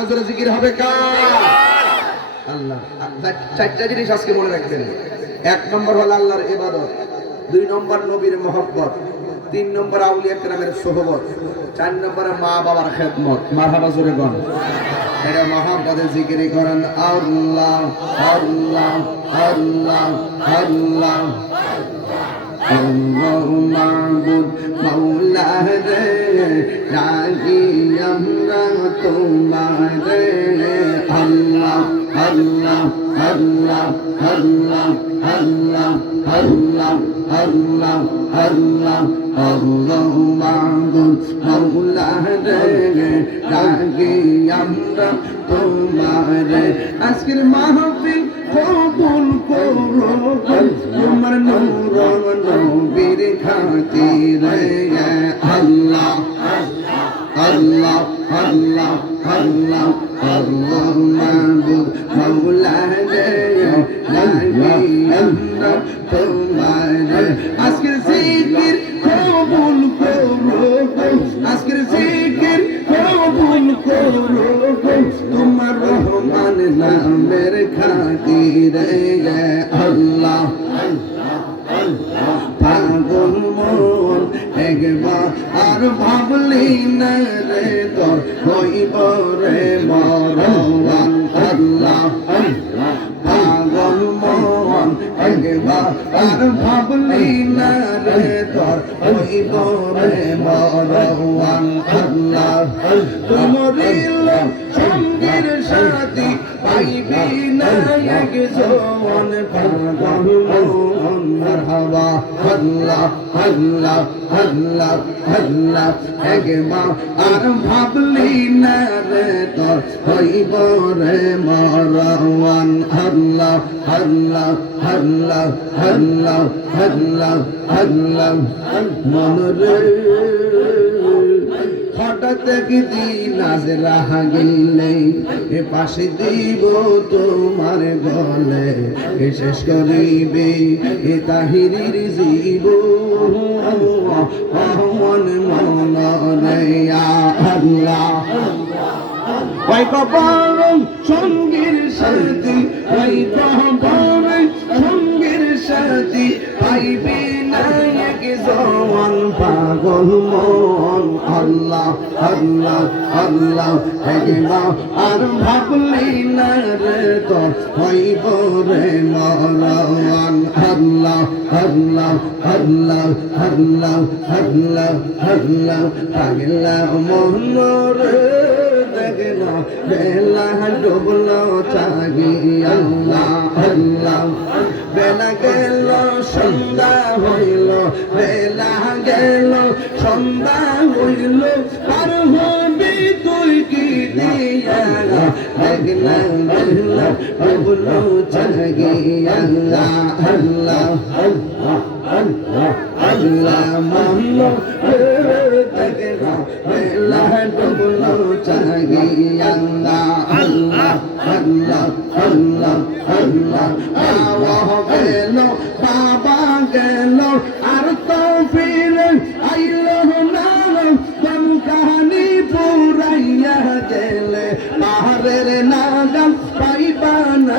আরো জোরে জিকির হবে কার? আল্লাহ। চারটা জিনিস আজকে মনে রাখবেন। 1 নম্বর হলো আল্লাহর ইবাদত, 2 নম্বর নবীর মহব্বত, 3 নম্বর আউলিয়া কেরামের সোহবত, 4 নম্বরে মা বাবার খেদমত। মারহাবা জোরে বল। এটা মহব্বতে জিকির করেন আল্লাহ আল্লাহ আল্লাহ আল্লাহ। আল্লাহ মাবুদ মাওলা রে, ডাকি আমরা তোমারে। আল্লাহ আল্লাহ আল্লাহ আল্লাহ আল্লাহ আল্লাহ আল্লাহ আল্লাহ। আল্লাহ মাবুদ মাওলা রে, ডাকি আমরা তোমারে। আজকের মাহফিল কবুল করো তোমার নূর নবীর খাতিরে। আল্লাহ আল্লাহ আল্লাহ আল্লাহ আল্লাহ মাবুদ মাওলা রে, ডাকি আমরা তোমারে। আজকের জিকির কবুল করো, আজকের জিকির কবুল করো তোমার রহমান নামের খাতিরে। আল্লাহ পাগল মন একবার আর ভাবলি না রে, তোর হইব রে মরণ। আল্লাহ পাগল মন একবার আর ভাবলি না রে, তোর হইব রে মরণ। আল্লাহ তুই মরিল সঙ্গীর সাথী পাইবি না একজন। পাগল মন মারহাবা আল্লাহ আল্লাহ আল্লাহ আল্লাহ। একবার আর ভাবলি না রে, তোর হইব রে মরণ। আল্লাহ আল্লাহ আল্লাহ আল্লাহ আল্লাহ আল্লাহ। মন রে হঠাৎ একদিন আজ রাহা গেলে, এ পাশে দিব তোমার গলে, এ শেষ করিবে এ তাহিরির জীব। মন মন রে আল্লাহ ওই কবর সঙ্গীর সাথী, ওই কবর সঙ্গীর সাথী পাইবি না একজন। পাগল মন আল্লাহ আল্লাহ আল্লাহ। একবার আর ভাবলি না রে, তোর হইব রে মরণ। আল্লাহ আল্লাহ আল্লাহ আল্লাহ আল্লাহ আল্লাহ। পাগলা মন রে দেখল বেলা ডুবল চাগি। আল্লাহ আল্লাহ বেলা গেল সন্ধ্যা হইল, বেলা গেল সন্ধ্যা হইল, আর হবি তুই কি দিয়া। দেখলাম বেলা ডুবল চাগি। আল্লাহ আল্লাহ আল্লাহ আল্লাহ আল্লাহ মন দেখলাম বেলা ডুবল চাগি। আল্লাহ আল্লাহ আল্লাহ আল্লাহ আল্লাহ। বাবা গেল বাবা গেল আর তো ফিরে আইল না, কোন কাহানি পুরাইয়া গেলে পাহাড়ের নাগাল পাইবা না।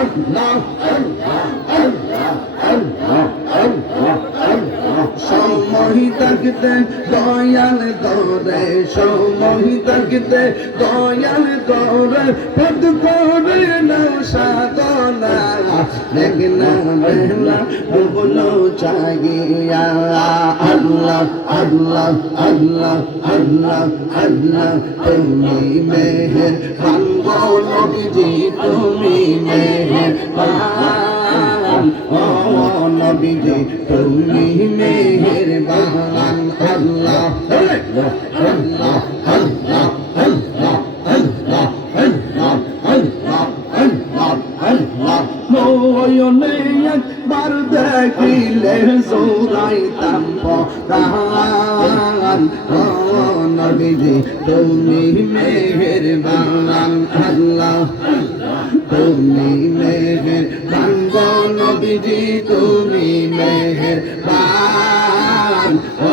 আল্লাহ আল্লাহ আল্লাহ আল্লাহ আল্লাহ আল্লাহ। সময় থাকতে দয়াল করে, সময় থাকতে দয়াল করে, পদ করে না সাধনা। দেখনা বেলা ডুবল চাগিয়া। আল্লাহ আল্লাহ আল্লাহ আল্লাহ আল্লাহ। তুমি মেহের বাঙ্গো নবীজি, তুমি মেহের বান ও নবীজি, তুমি মেহের বান। আল্লাহ আল্লাহ আল্লাহ আল্লাহ আল্লাহ আল্লাহ আল্লাহ আল্লাহ আল্লাহ। নয়নে একবার দেখিলে জোড়াইতাম পরাণ। ও নবীজি তুমি মেহের বান। আল্লাহ তুমি মেহের বান গো নবীজি, তুমি মেহের বান। ও